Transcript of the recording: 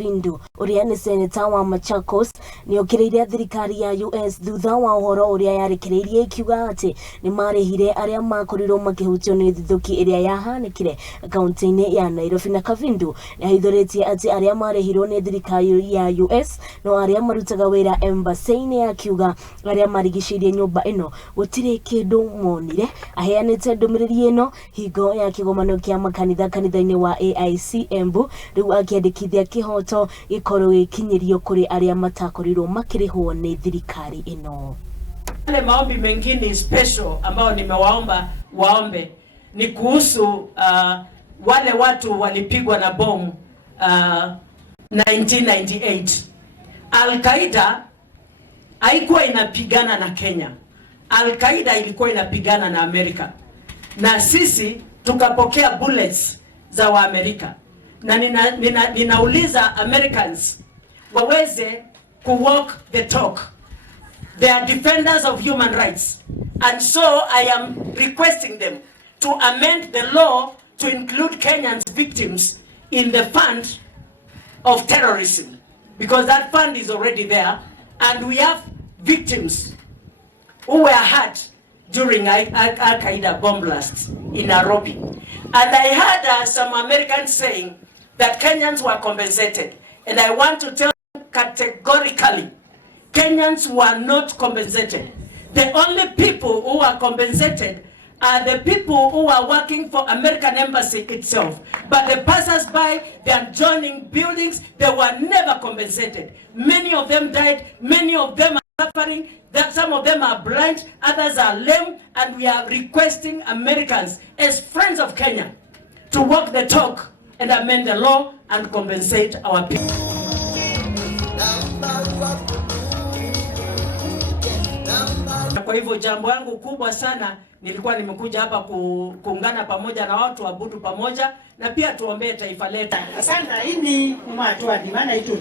Kavindu uria ni ceneta wa machakos ni ukiririe thirikari ya US thutha wa uhoro uria rekereirie ikiuga ati nimarihire aria makorirwo makihutio ni nduthuko iria ya hanikire kaunti-ini ya Nairobi na Kavindu ni ahithuretie ati aria marihirwo ni thirikari ya US no aria marutaga wiira embasyini akiuga aria marigiciirie nyumba ino gutirii kindu monire. Aheanite ndumiriri ino hingo ya kigomano kia makanitha-ini wa AIC Embu riu akiandikithia kihoto ikorwo ikinyirio kuri aria matakorirwo makirihwo ni thirikari ino. Wale maombi mengine special ambao nimewaomba waombe ni kuhusu wale watu walipigwa na bomu 1998. Al-Qaeda haikuwa inapigana na Kenya. Al-Qaeda ilikuwa inapigana na Amerika. Na sisi tukapokea bullets za wa Amerika. Na ninauliza Americans waweze walk the talk. They are defenders of human rights. And so I am requesting them to amend the law to include Kenyans victims in the fund of terrorism. Because that fund is already there. And we have victims who were hurt during Al-Qaeda bomb blasts in Nairobi. And I heard some Americans saying that Kenyans were compensated. And I want to tell them categorically, Kenyans were not compensated. The only people who are compensated are the people who are working for American embassy itself. But the passers-by, the adjoining buildings, they were never compensated. Many of them died, many of them are suffering, that some of them are blind, others are lame, and we are requesting Americans as friends of Kenya to walk the talk and amend the law and compensate our people. Kwa hivyo jambo yangu kubwa sana nilikuwa nimekuja hapa kuungana pamoja na watu, abudu pamoja na pia tuombee taifa letu. Asante. Hii ni mwa tu maana hiyo